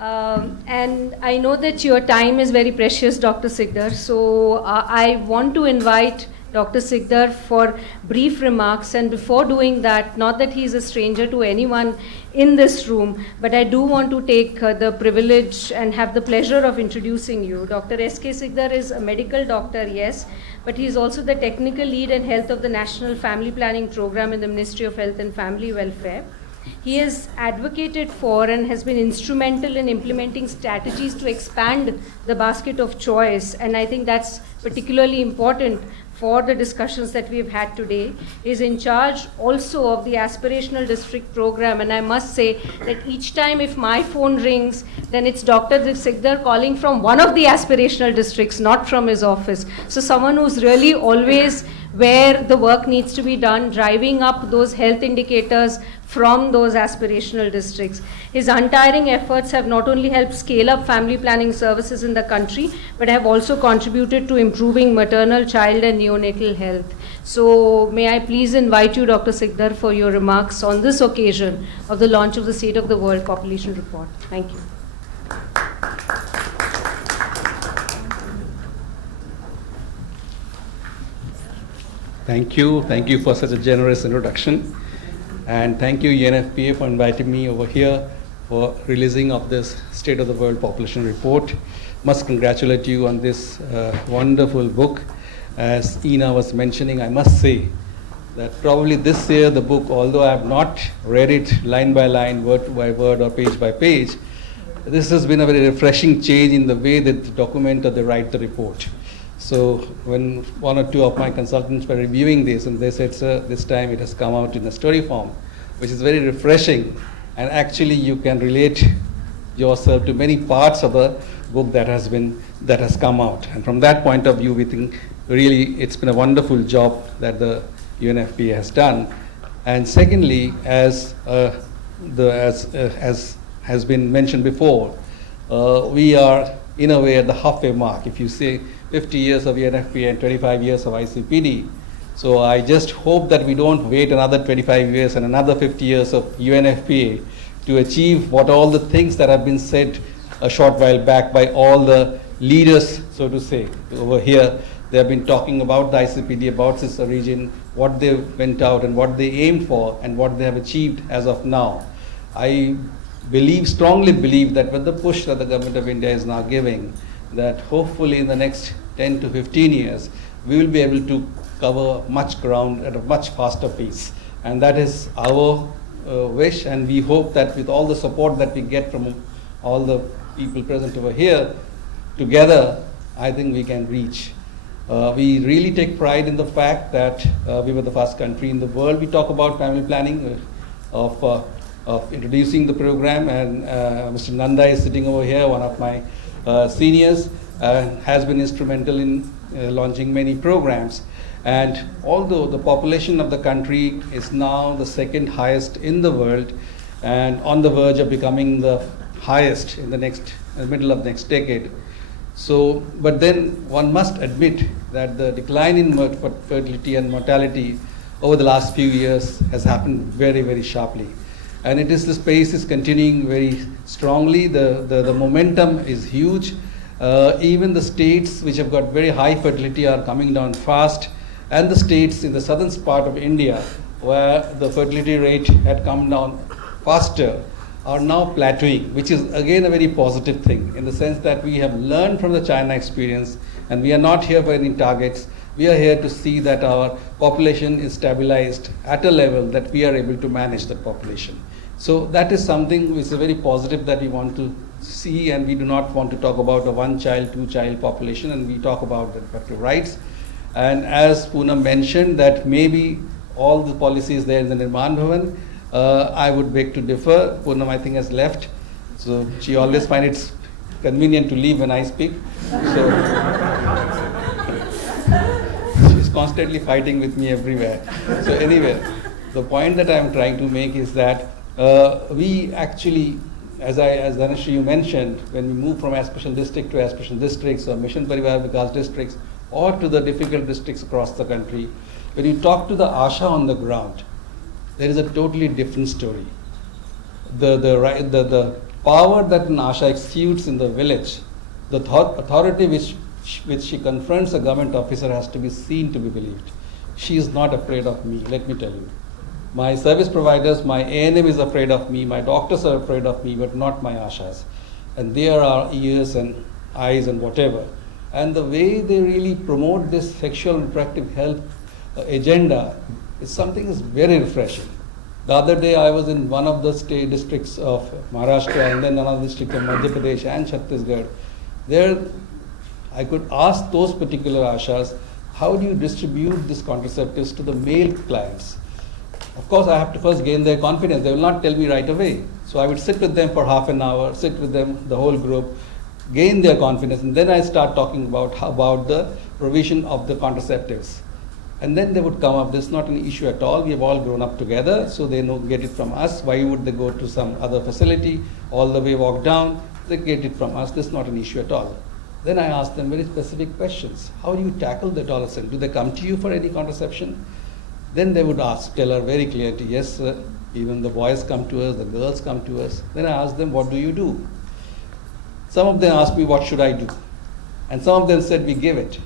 And I know that your time is very precious, Dr. Sikdar. So I want to invite Dr. Sikdar for brief remarks. And before doing that, not that he is a stranger to anyone in this room, but I do want to take the privilege and have the pleasure of introducing you. Dr. S.K. Sikdar is a medical doctor, yes, but he is also the technical lead in health of the National Family Planning Program in the Ministry of Health and Family Welfare. He has advocated for and has been instrumental in implementing strategies to expand the basket of choice, and I think that's particularly important for the discussions that we've had today. He is in charge also of the aspirational district program, and I must say that each time if my phone rings, then it's Dr. Sikdar calling from one of the aspirational districts, not from his office. So someone who's really always where the work needs to be done, driving up those health indicators from those aspirational districts. His untiring efforts have not only helped scale up family planning services in the country, but have also contributed to improving maternal, child and neonatal health. So may I please invite you, Dr. Sikdar, for your remarks on this occasion of the launch of the State of the World Population Report. Thank you. Thank you. Thank you for such a generous introduction. And thank you, UNFPA, for inviting me over here for releasing of this State of the World Population Report. Must congratulate you on this wonderful book. As Ina was mentioning, I must say that probably this year the book, although I have not read it line by line, word by word, or page by page, this has been a very refreshing change in the way that the document or they write the report. So when one or two of my consultants were reviewing this, and they said, sir, this time it has come out in a story form, which is very refreshing, and actually you can relate yourself to many parts of the book that has come out. And from that point of view, we think really it's been a wonderful job that the UNFPA has done. And secondly, as has been mentioned before, we are in a way at the halfway mark. If you say 50 years of UNFPA and 25 years of ICPD. So I just hope that we don't wait another 25 years and another 50 years of UNFPA to achieve what all the things that have been said a short while back by all the leaders, so to say. Over here, they have been talking about the ICPD, about this region, what they went out and what they aimed for and what they have achieved as of now. I strongly believe that with the push that the Government of India is now giving, that hopefully in the next 10 to 15 years, we will be able to cover much ground at a much faster pace. And that is our wish, and we hope that with all the support that we get from all the people present over here, together, I think we can reach. We really take pride in the fact that we were the first country in the world. We talk about family planning, of introducing the program, and Mr. Nanda is sitting over here, one of my seniors, has been instrumental in launching many programs. And although the population of the country is now the second highest in the world and on the verge of becoming the highest in the middle of next decade. So, but then one must admit that the decline in fertility and mortality over the last few years has happened very, very sharply. And this pace is continuing very strongly. The momentum is huge. Even the states which have got very high fertility are coming down fast, and the states in the southern part of India where the fertility rate had come down faster are now plateauing, which is again a very positive thing in the sense that we have learned from the China experience, and we are not here for any targets. We are here to see that our population is stabilized at a level that we are able to manage the population. So that is something which is very positive that we want to see, and we do not want to talk about a one-child, two-child population, and we talk about the reproductive rights. And as Poonam mentioned, that maybe all the policies there in the Nirman Bhavan, I would beg to differ. Poonam, I think, has left, so she always finds it convenient to leave when I speak. So she's constantly fighting with me everywhere. So anyway, the point that I'm trying to make is that we actually, as Dhanashree you mentioned, when we move from aspirational district to aspirational districts or Mission Parivar Vikas districts or to the difficult districts across the country, when you talk to the ASHA on the ground, there is a totally different story. The power that an Asha exudes in the village, the authority which she confronts a government officer has to be seen to be believed. She is not afraid of me, let me tell you. My service providers, my A&M is afraid of me, my doctors are afraid of me, but not my Ashas. And there are ears and eyes and whatever. And the way they really promote this sexual and reproductive health agenda is something is very refreshing. The other day I was in one of the state districts of Maharashtra and then another district of Madhya Pradesh and Chhattisgarh. There I could ask those particular Ashas, how do you distribute these contraceptives to the male clients? Of course, I have to first gain their confidence. They will not tell me right away. So I would sit with them for half an hour, sit with them, the whole group, gain their confidence, and then I start talking about the provision of the contraceptives. And then they would come up, this is not an issue at all, we have all grown up together, so they know, get it from us. Why would they go to some other facility, all the way walk down? They get it from us, this is not an issue at all. Then I ask them very specific questions. How do you tackle the adolescent? Do they come to you for any contraception? Then they would tell her very clearly, yes, sir, even the boys come to us, the girls come to us. Then I ask them, what do you do? Some of them asked me, what should I do? And some of them said, we give it.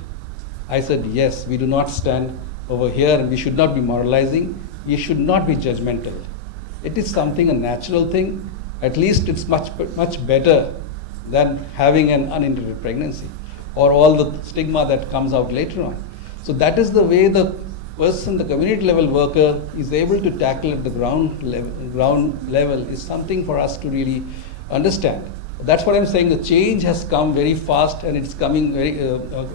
I said, yes, we do not stand over here and we should not be moralizing. We should not be judgmental. It is something, a natural thing. At least it's much better than having an unintended pregnancy or all the stigma that comes out later on. So that is the way the person, the community level worker is able to tackle at the ground level is something for us to really understand. That's what I'm saying. The change has come very fast and it's coming very,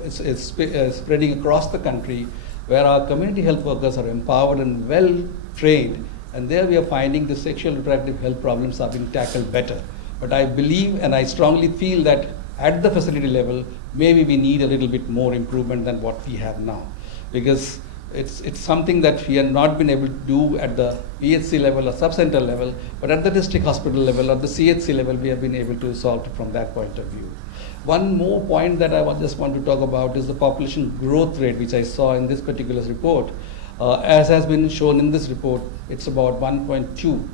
it's spreading across the country where our community health workers are empowered and well trained. And there we are finding the sexual reproductive health problems are being tackled better. But I believe and I strongly feel that at the facility level, maybe we need a little bit more improvement than what we have now. Because it's something that we have not been able to do at the PHC level or subcenter level, but at the district hospital level or the CHC level, we have been able to solve it from that point of view. One more point that I just want to talk about is the population growth rate, which I saw in this particular report. As has been shown in this report, it's about 1.2,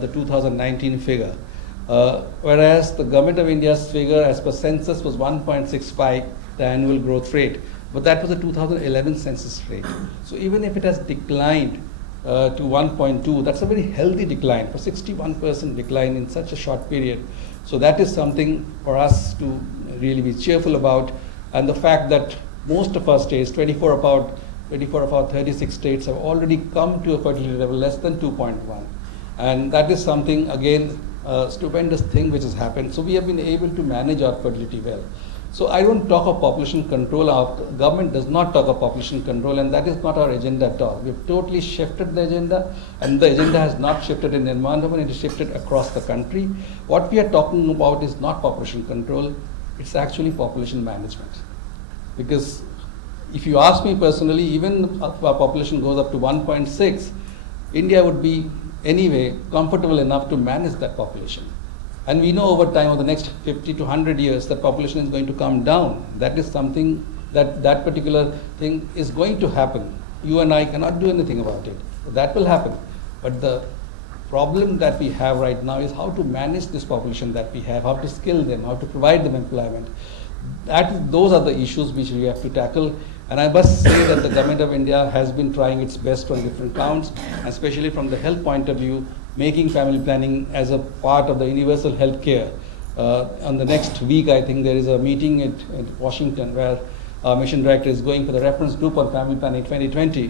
the 2019 figure. Whereas the Government of India's figure as per census was 1.65, the annual growth rate. But that was a 2011 census rate. So even if it has declined to 1.2, that's a very healthy decline, for 61% decline in such a short period. So that is something for us to really be cheerful about. And the fact that most of our states, 24 of our 36 states have already come to a fertility level less than 2.1. And that is something, again, a stupendous thing which has happened. So we have been able to manage our fertility well. So I don't talk of population control. Our government does not talk of population control, and that is not our agenda at all. We've totally shifted the agenda, and the agenda has not shifted in Nirmandavan, it is shifted across the country. What we are talking about is not population control, it's actually population management. Because if you ask me personally, even if our population goes up to 1.6, India would be anyway comfortable enough to manage that population. And we know over time, over the next 50 to 100 years, that population is going to come down. That is something that particular thing is going to happen. You and I cannot do anything about it. That will happen. But the problem that we have right now is how to manage this population that we have, how to skill them, how to provide them employment. Those are the issues which we have to tackle. And I must say that the Government of India has been trying its best on different counts, especially from the health point of view, making family planning as a part of the universal health care. On the next week, I think there is a meeting at Washington where our mission director is going for the reference group on family planning 2020,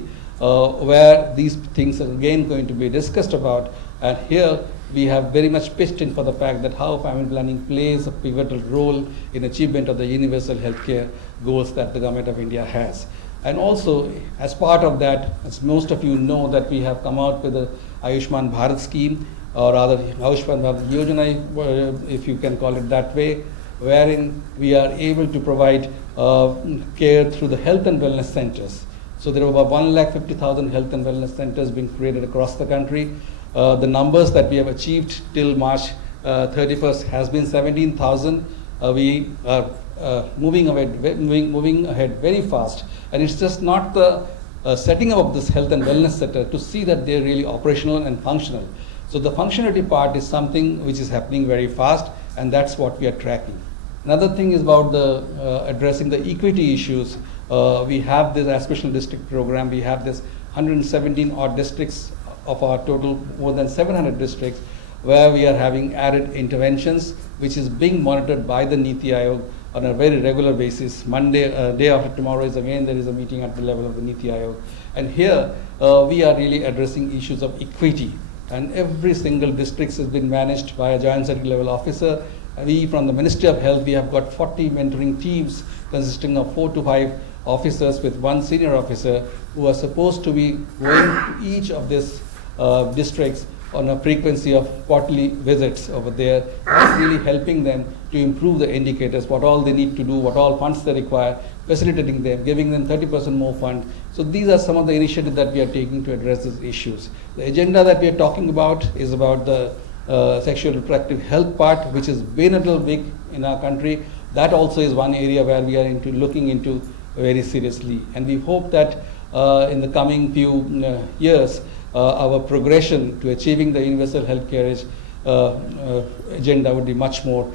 where these things are again going to be discussed about. And here we have very much pitched in for the fact that how family planning plays a pivotal role in achievement of the universal health care goals that the Government of India has. And also, as part of that, as most of you know, that we have come out with the Ayushman Bharat scheme, or rather Ayushman Bharat Yojana, if you can call it that way, wherein we are able to provide care through the health and wellness centers. So there are about 150,000 health and wellness centers being created across the country. The numbers that we have achieved till March 31st has been 17,000. We are moving ahead very fast. And it's just not the setting up of this health and wellness center to see that they're really operational and functional. So the functionality part is something which is happening very fast, and that's what we are tracking. Another thing is about the addressing the equity issues. We have this aspirational district program. We have this 117 odd districts of our total more than 700 districts, where we are having added interventions, which is being monitored by the Niti Aayog on a very regular basis. Monday, day after tomorrow is again, there is a meeting at the level of the Niti Aayog. And here, we are really addressing issues of equity. And every single district has been managed by a joint secretary level officer. We, from the Ministry of Health, we have got 40 mentoring teams consisting of 4 to 5 officers with 1 senior officer who are supposed to be going to each of these districts on a frequency of quarterly visits over there. That's really helping them to improve the indicators, what all they need to do, what all funds they require, facilitating them, giving them 30% more fund. So these are some of the initiatives that we are taking to address these issues. The agenda that we are talking about is about the sexual reproductive health part, which has been a little big in our country. That also is one area where we are looking into very seriously. And we hope that in the coming few years, our progression to achieving the universal health carriage agenda would be much more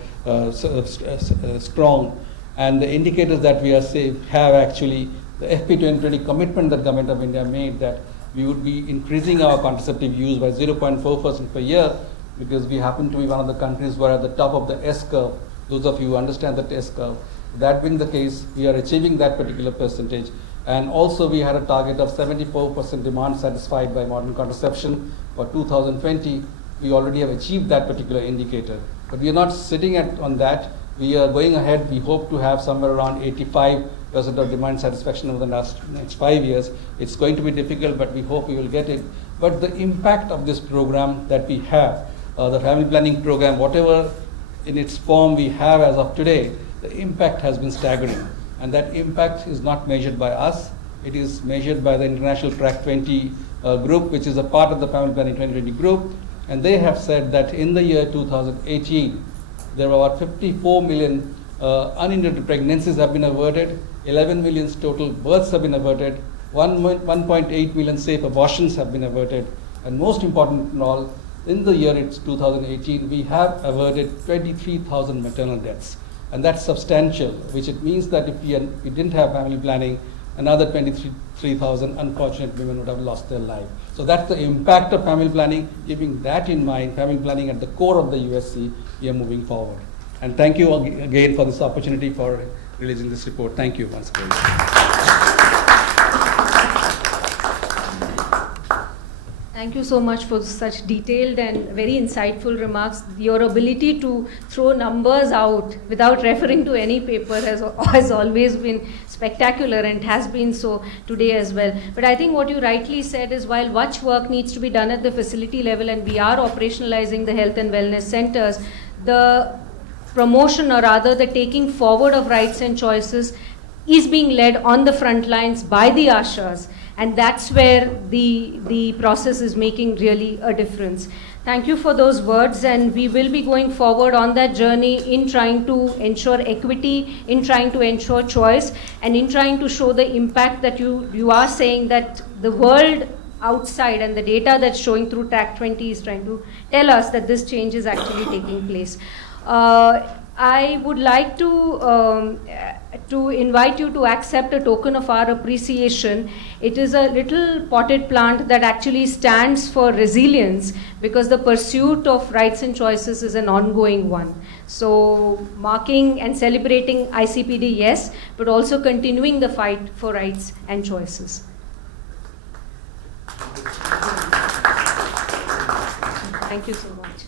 strong. And the indicators that we have actually, the FP 2020 commitment that Government of India made, that we would be increasing our contraceptive use by 0.4% per year, because we happen to be one of the countries who are at the top of the S curve. Those of you who understand the S curve, that being the case, we are achieving that particular percentage. And also we had a target of 74% demand satisfied by modern contraception for 2020. We already have achieved that particular indicator. But we are not sitting on that. We are going ahead. We hope to have somewhere around 85% of demand satisfaction over the next 5 years. It's going to be difficult, but we hope we will get it. But the impact of this program that we have, the family planning program, whatever in its form we have as of today, the impact has been staggering. And that impact is not measured by us. It is measured by the International Track 20 group, which is a part of the Family Planning 2020 group. And they have said that in the year 2018, there were about 54 million uninterrupted pregnancies have been averted, 11 million total births have been averted, 1.8 million safe abortions have been averted. And most important in all, in the year 2018, we have averted 23,000 maternal deaths. And that's substantial, which it means that if we didn't have family planning, another 23,000 unfortunate women would have lost their life. So that's the impact of family planning. Keeping that in mind, family planning at the core of the USC, we are moving forward. And thank you again for this opportunity for releasing this report. Thank you once again. Thank you so much for such detailed and very insightful remarks. Your ability to throw numbers out without referring to any paper has always been spectacular, and has been so today as well. But I think what you rightly said is, while much work needs to be done at the facility level and we are operationalizing the health and wellness centers, the promotion, or rather the taking forward of rights and choices, is being led on the front lines by the Ashas. And that's where the process is making really a difference. Thank you for those words, and we will be going forward on that journey in trying to ensure equity, in trying to ensure choice, and in trying to show the impact that you are saying that the world outside and the data that's showing through TAC 20 is trying to tell us that this change is actually taking place. I would like to invite you to accept a token of our appreciation. It is a little potted plant that actually stands for resilience, because the pursuit of rights and choices is an ongoing one. So marking and celebrating ICPD, yes, but also continuing the fight for rights and choices. Thank you so much.